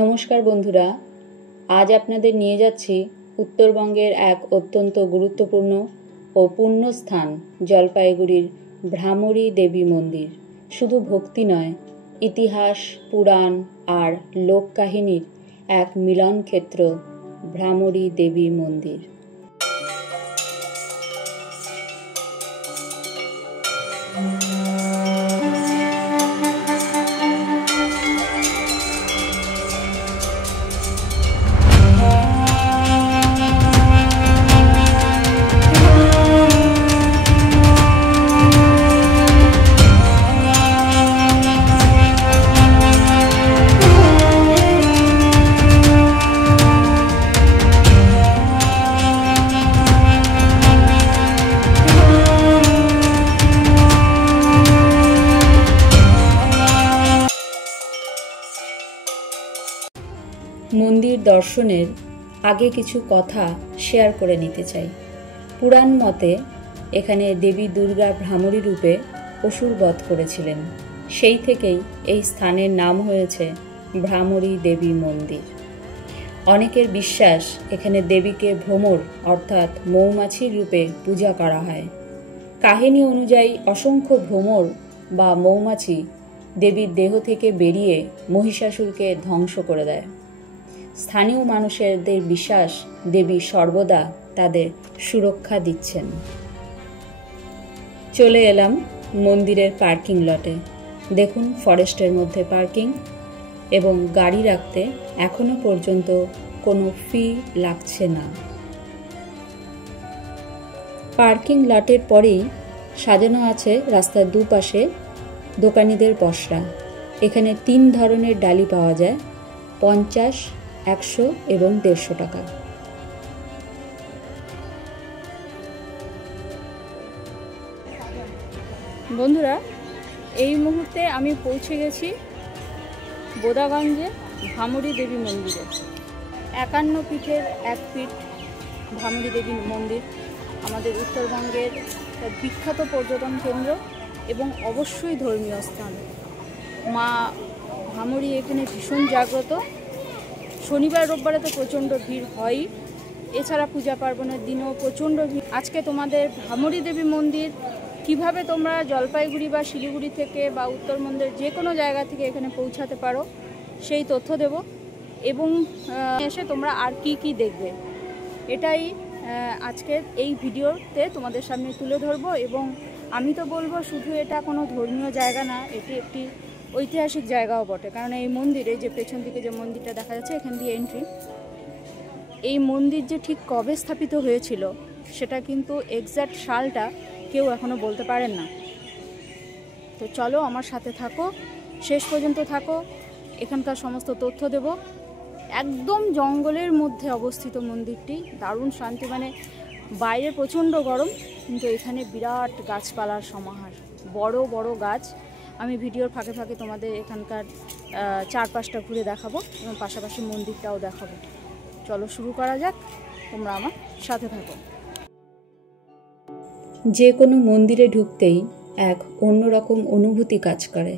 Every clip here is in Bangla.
নমস্কার বন্ধুরা, আজ আপনাদের নিয়ে যাচ্ছি উত্তরবঙ্গের এক অত্যন্ত গুরুত্বপূর্ণ ও পুণ্যস্থান জলপাইগুড়ির ভ্রামরী দেবী মন্দির। শুধু ভক্তি নয়, ইতিহাস, পুরাণ আর লোককাহিনীর এক মিলন ক্ষেত্র ভ্রামরী দেবী মন্দির। মন্দির দর্শনের আগে কিছু কথা শেয়ার করে নিতে চাই। পুরাণ মতে এখানে দেবী দুর্গা ভ্রামরী রূপে অসুর বধ করেছিলেন। সেই থেকেই এই স্থানের নাম হয়েছে ভ্রামরী দেবী মন্দির। অনেকের বিশ্বাস এখানে দেবীকে ভ্রমর অর্থাৎ মৌমাছির রূপে পূজা করা হয়। কাহিনী অনুযায়ী অসংখ্য ভ্রমর বা মৌমাছি দেবীর দেহ থেকে বেরিয়ে মহিষাসুরকে ধ্বংস করে দেয়। স্থানীয় মানুষদের বিশ্বাস দেবী সর্বদা তাদের সুরক্ষা দিচ্ছেন। চলে এলাম মন্দিরের পার্কিং লটে। দেখুন, ফরেস্টের মধ্যে পার্কিং এবং গাড়ি রাখতে এখনো পর্যন্ত কোনো ফি লাগছে না। পার্কিং লটের পরেই সাজানো আছে রাস্তার দুপাশে দোকানিদের পসরা। এখানে 3 ধরনের ডালি পাওয়া যায়, 50, 100 এবং 150 টাকা। বন্ধুরা, এই মুহূর্তে আমি পৌঁছে গেছি বোদাগঞ্জে ভ্রামরী দেবী মন্দিরে। 51 পীঠের এক পীঠ ভ্রামরী দেবী মন্দির আমাদের উত্তরবঙ্গের বিখ্যাত পর্যটন কেন্দ্র এবং অবশ্যই ধর্মীয় স্থান। মা ভ্রামরী এখানে ভীষণ জাগ্রত। শনিবার রোববারে তো প্রচণ্ড ভিড় হয়ই, এছাড়া পূজা পার্বণের দিনেও প্রচণ্ড ভিড়। আজকে তোমাদের ভ্রামরী দেবী মন্দির কিভাবে তোমরা জলপাইগুড়ি বা শিলিগুড়ি থেকে বা উত্তরবঙ্গের যে কোনো জায়গা থেকে এখানে পৌঁছাতে পারো সেই তথ্য দেব, এবং এসে তোমরা আর কি দেখবে এটাই আজকের এই ভিডিওতে তোমাদের সামনে তুলে ধরবো। এবং আমি তো বলবো, শুধু এটা কোনো ধর্মীয় জায়গা না, এটি একটি ঐতিহাসিক জায়গাও বটে। কারণ এই মন্দিরে যে পেছন দিকে যে মন্দিরটা দেখা যাচ্ছে, এখান দিয়ে এন্ট্রি। এই মন্দির যে ঠিক কবে স্থাপিত হয়েছিল সেটা কিন্তু এক্স্যাক্ট সালটা কেউ এখনও বলতে পারেন না। তো চলো আমার সাথে থাকো, শেষ পর্যন্ত থাকো, এখানকার সমস্ত তথ্য দেব। একদম জঙ্গলের মধ্যে অবস্থিত মন্দিরটি, দারুণ শান্তি। মানে বাইরে প্রচণ্ড গরম, কিন্তু এখানে বিরাট গাছপালার সমাহার, বড় বড় গাছ। আমি ভিডিওর ফাঁকে ফাঁকে তোমাদের এখানকার চারপাশটা ঘুরে দেখাবো এবং পাশাপাশি মন্দিরটাও দেখাবো। চলো শুরু করা যাক, তোমরা আমার সাথে থাকো। যে কোনো মন্দিরে ঢুকতেই এক অন্যরকম অনুভূতি কাজ করে।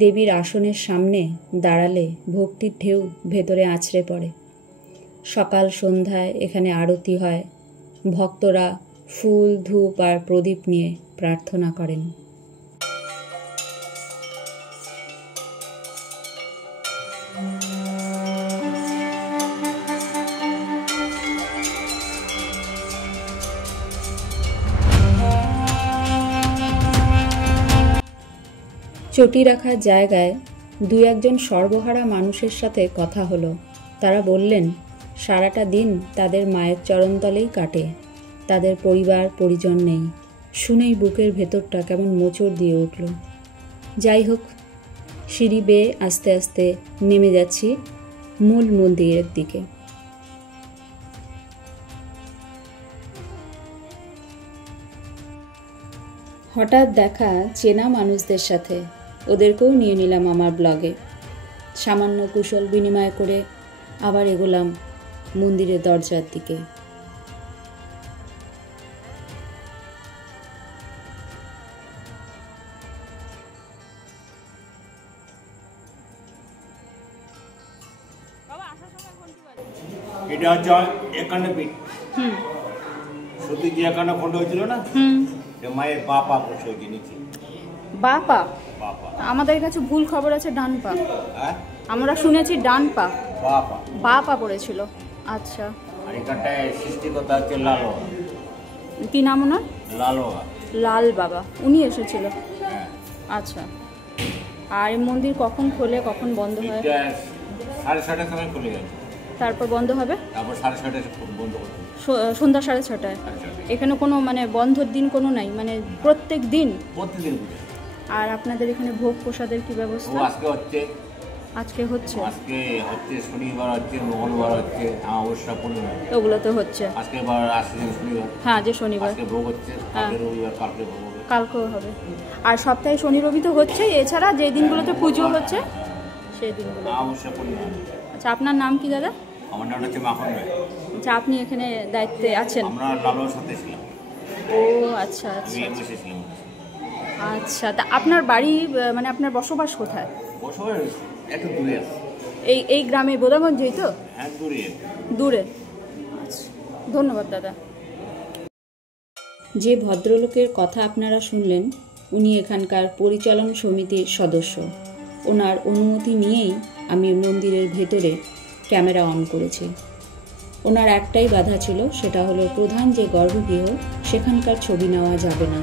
দেবীর আসনের সামনে দাঁড়ালে ভক্তির ঢেউ ভেতরে আছড়ে পড়ে। সকাল সন্ধ্যায় এখানে আরতি হয়, ভক্তরা ফুল, ধূপ আর প্রদীপ নিয়ে প্রার্থনা করেন। চটি রাখার জায়গায় 2-1 সর্বহারা মানুষের সাথে কথা হলো। তারা বললেন সারাটা দিন তাদের মায়ের চরণতলেই কাটে, তাদের পরিবার পরিজন নেই। শুনেই বুকের ভেতরটা কেমন মোচড় দিয়ে উঠল। যাই হোক, সিঁড়ি বেয়ে আস্তে আস্তে নেমে যাচ্ছি মূল মন্দিরের দিকে। হঠাৎ দেখা চেনা মানুষদের সাথে, ওদেরকেও নিয়ে নিলাম আমার ব্লগে। সামান্য কুশল বিনিময় করে আবার এগোলাম মন্দিরের দরজার দিকে। এটা হচ্ছে 51 ফিট। শুধু যে 51 খন্ড হয়েছিল না, মায়ের বাপা বসে হয়েছে নিচে। বাপা? বাপা। আমাদের কাছে ভুল খবর আছে, ডান পা। হ্যাঁ, আমরা শুনেছি ডান পা। বাপা। বাপা পড়েছিল। আচ্ছা। আর এখানটায় সৃষ্টিকর্তা হচ্ছে লালো। কি নাম ওনার? লালো। লাল বাবা, উনি এসেছিল। হ্যাঁ। আচ্ছা। আর এই মন্দির কখন খোলে, কখন বন্ধ হয়? 6:30টার সময় খুলে গেছে। তারপর বন্ধ হবে? তারপর 6:30টায় বন্ধ করতে হবে। সন্ধ্যা 6:30টায়? এখানে কোনো মানে বন্ধর দিন কোনো নাই, মানে প্রত্যেক দিন? প্রতিদিন। আর আপনাদের এখানে ভোগ প্রসাদের কি ব্যবস্থা? আজকে হচ্ছে। আজকে হচ্ছে শনিবার হচ্ছে, মঙ্গলবার হচ্ছে, অমাবস্যা, পূর্ণিমা, ওগুলো তো হচ্ছে। আজকে শনিবার। হ্যাঁ, যে শনিবার। আজকে ভোগ হচ্ছে, কালকে রবিবার, কালকে ভোগ হবে। কালকেও হবে। আর সপ্তাহে শনি রবি তো হচ্ছে, এছাড়া যে দিনগুলোতে পুজো হচ্ছে সেই দিনগুলো। অমাবস্যা, পূর্ণিমা। আচ্ছা, আপনার নাম কি দাদা? আমার নাম হচ্ছে মাখন রায়। আচ্ছা, আপনি এখানে দায়িত্বে আছেন? আমরা লালোর সাথে ছিলাম। ও আচ্ছা আচ্ছা। আমি বসেছিলাম। আচ্ছা, তা আপনার বাড়ি মানে আপনার বসবাস কোথায়? বসবাস একটু দূরে আছে। এই গ্রামে বোদাগঞ্জেই তো? হ্যাঁ, দূরে। দূরে। আচ্ছা, ধন্যবাদ দাদা। যে ভদ্রলোকের কথা আপনারা শুনলেন, উনি এখানকার পরিচালন সমিতির সদস্য। ওনার অনুমতি নিয়েই আমি মন্দিরের ভেতরে ক্যামেরা অন করেছি। ওনার একটাই বাধা ছিল, সেটা হলো প্রধান যে গর্ভগৃহ সেখানকার ছবি নেওয়া যাবে না।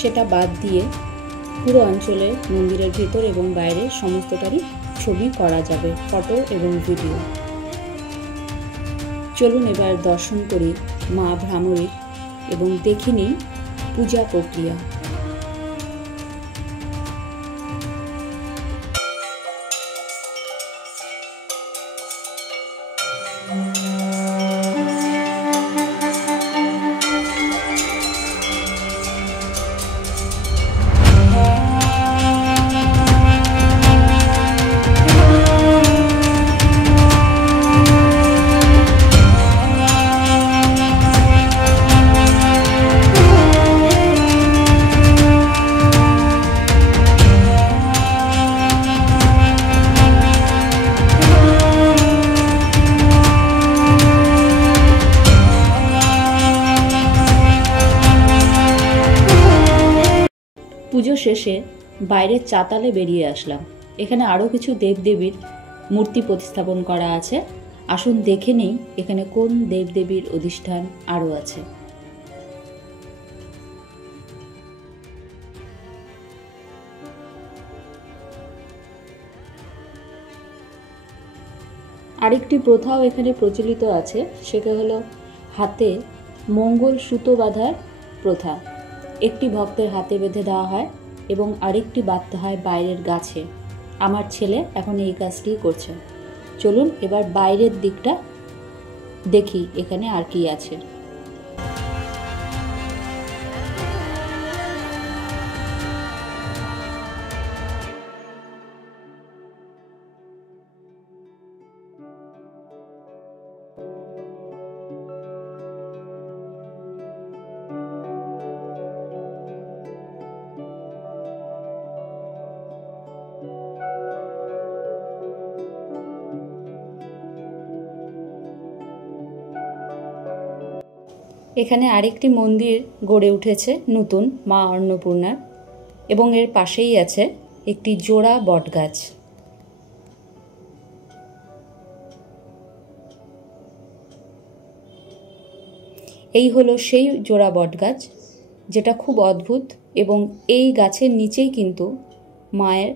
সেটা বাদ দিয়ে পুরো অঞ্চলে মন্দিরের ভেতর এবং বাইরে সমস্তটারই ছবি করা যাবে, ফটো এবং ভিডিও। চলুন এবার দর্শন করি মা ভ্রামরীর এবং দেখিনি পূজা প্রক্রিয়া। পুজো শেষে বাইরের চাতালে বেরিয়ে আসলাম। এখানে আরও কিছু দেবদেবীর মূর্তি প্রতিস্থাপন করা আছে। আসুন দেখে নেই এখানে কোন দেবদেবীর অধিষ্ঠান আরও আছে। আরেকটি প্রথাও এখানে প্রচলিত আছে, সেটা হলো হাতে মঙ্গল সুতো বাঁধার প্রথা। একটি ভক্তের হাতে বেঁধে দেওয়া হয় এবং আরেকটি বাঁধতে হয় বাইরের গাছে। আমার ছেলে এখন এই কাজটি করছে। চলুন এবার বাইরের দিকটা দেখি এখানে আর কি আছে। এখানে আরেকটি মন্দির গড়ে উঠেছে নতুন, মা অন্নপূর্ণার, এবং এর পাশেই আছে একটি জোড়া বটগাছ। এই হলো সেই জোড়া বটগাছ, যেটা খুব অদ্ভুত, এবং এই গাছের নিচেই কিন্তু মায়ের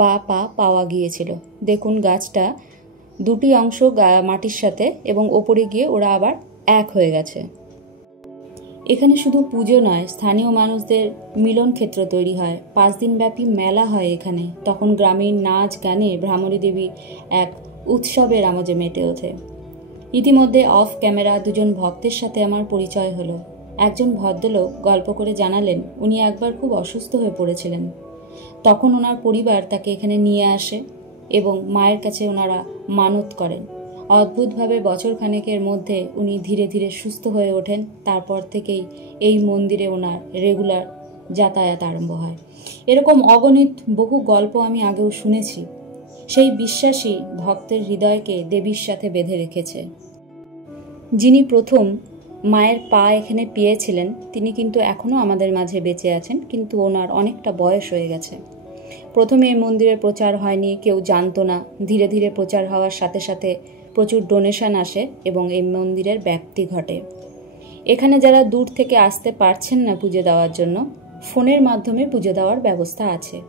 বা পা পাওয়া গিয়েছিল। দেখুন গাছটা দুটি অংশ মাটির সাথে, এবং ওপরে গিয়ে ওরা আবার এক হয়ে গেছে। এখানে শুধু পুজো নয়, স্থানীয় মানুষদের মিলন ক্ষেত্র তৈরি হয়। 5 দিনব্যাপী মেলা হয় এখানে। তখন গ্রামীণ নাচ গানে ভ্রামরী দেবী এক উৎসবের আমেজে মেতে ওঠে। ইতিমধ্যে অফ ক্যামেরা দুজন ভক্তের সাথে আমার পরিচয় হলো। একজন ভদ্রলোক গল্প করে জানালেন উনি একবার খুব অসুস্থ হয়ে পড়েছিলেন। তখন ওনার পরিবার তাকে এখানে নিয়ে আসে এবং মায়ের কাছে ওনারা মানত করেন। অদ্ভুতভাবে বছরখানেকের মধ্যে উনি ধীরে ধীরে সুস্থ হয়ে ওঠেন। তারপর থেকেই এই মন্দিরে ওনার রেগুলার যাতায়াত আরম্ভ হয়। এরকম অগণিত বহু গল্প আমি আগেও শুনেছি। সেই বিশ্বাসই ভক্তের হৃদয়কে দেবীর সাথে বেঁধে রেখেছে। যিনি প্রথম মায়ের পা এখানে পেয়েছিলেন তিনি কিন্তু এখনও আমাদের মাঝে বেঁচে আছেন, কিন্তু ওনার অনেকটা বয়স হয়ে গেছে। প্রথমে এই মন্দিরের প্রচার হয়নি, কেউ জানতো না। ধীরে ধীরে প্রচার হওয়ার সাথে সাথে প্রচুর ডোনেশন আসে এবং এই মন্দিরের ব্যাপ্তি ঘটে। এখানে যারা দূর থেকে আসতে পারছেন না পুজো দেওয়ার জন্য, ফোনের মাধ্যমে পুজো দেওয়ার ব্যবস্থা আছে।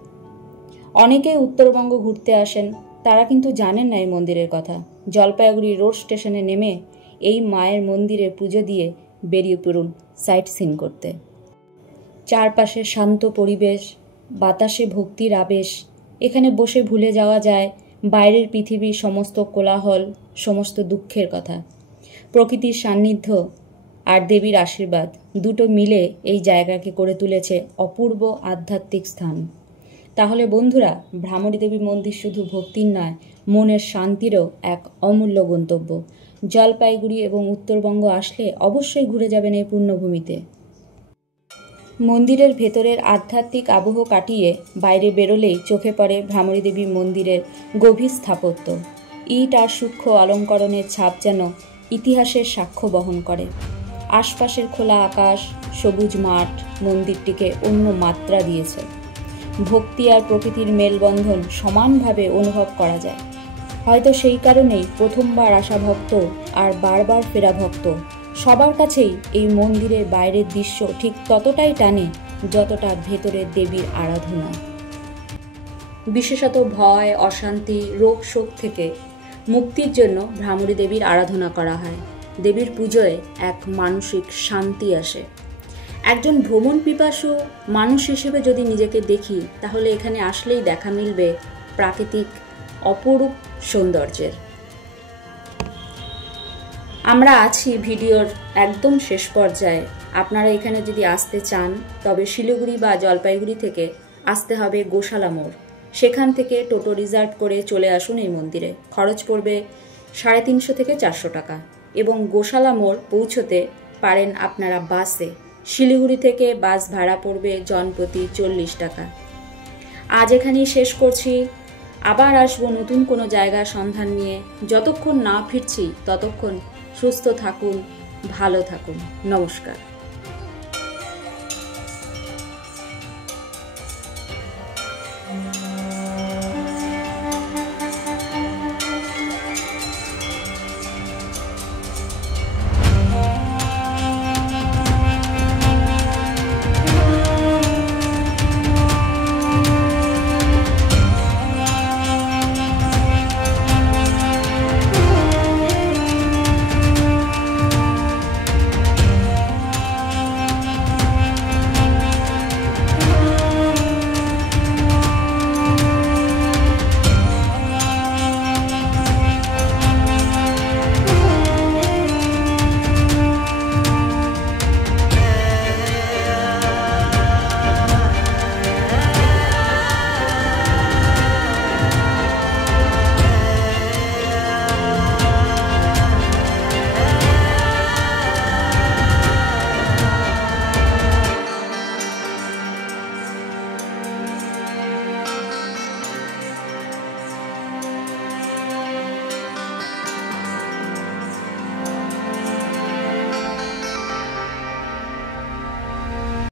অনেকেই উত্তরবঙ্গ ঘুরতে আসেন, তারা কিন্তু জানেন না এই মন্দিরের কথা। জলপাইগুড়ি রোড স্টেশনে নেমে এই মায়ের মন্দিরে পুজো দিয়ে বেরিয়ে পড়ুন সাইট সিন করতে। চারপাশে শান্ত পরিবেশ, বাতাসে ভক্তির আবেশ। এখানে বসে ভুলে যাওয়া যায় বাইরের পৃথিবীর সমস্ত কোলাহল, সমস্ত দুঃখের কথা। প্রকৃতির সান্নিধ্য আর দেবীর আশীর্বাদ দুটো মিলে এই জায়গাকে করে তুলেছে অপূর্ব আধ্যাত্মিক স্থান। তাহলে বন্ধুরা, ভ্রামরী দেবী মন্দির শুধু ভক্তির নয়, মনের শান্তিরও এক অমূল্য গন্তব্য। জলপাইগুড়ি এবং উত্তরবঙ্গ আসলে অবশ্যই ঘুরে যাবেন এই পুণ্যভূমিতে। মন্দিরের ভেতরের আধ্যাত্মিক আবহ কাটিয়ে বাইরে বেরোলেই চোখে পড়ে ভ্রামরী দেবী মন্দিরের গভীর স্থাপত্য। ইট আর সূক্ষ্ম অলঙ্করণের ছাপ যেন ইতিহাসের সাক্ষ্য বহন করে। আশপাশের খোলা আকাশ, সবুজ মাঠ মন্দিরটিকে অন্য মাত্রা দিয়েছে। ভক্তি আর প্রকৃতির মেলবন্ধন সমানভাবে অনুভব করা যায়। হয়তো সেই কারণেই প্রথমবার আসা ভক্ত আর বারবার ফেরা ভক্ত সবার কাছেই এই মন্দিরের বাইরের দৃশ্য ঠিক ততটাই টানে যতটা ভেতরের দেবীর আরাধনা। বিশেষত ভয়, অশান্তি, রোগ শোক থেকে মুক্তির জন্য ভ্রামরী দেবীর আরাধনা করা হয়। দেবীর পুজোয় এক মানসিক শান্তি আসে। একজন ভ্রমণ পিপাসু মানুষ হিসেবে যদি নিজেকে দেখি, তাহলে এখানে আসলেই দেখা মিলবে প্রাকৃতিক অপরূপ সৌন্দর্যের। আমরা আছি ভিডিওর একদম শেষ পর্যায়ে। আপনারা এখানে যদি আসতে চান তবে শিলিগুড়ি বা জলপাইগুড়ি থেকে আসতে হবে গোশালা মোড়। সেখান থেকে টোটো রিজার্ভ করে চলে আসুন এই মন্দিরে। খরচ পড়বে 350 থেকে 400 টাকা এবং গোশালা মোড় পৌঁছতে পারেন আপনারা বাসে। শিলিগুড়ি থেকে বাস ভাড়া পড়বে জনপ্রতি 40 টাকা। আজ এখানেই শেষ করছি। আবার আসবো নতুন কোনো জায়গার সন্ধান নিয়ে। যতক্ষণ না ফিরছি ততক্ষণ সুস্থ থাকুন, ভালো থাকুন। নমস্কার।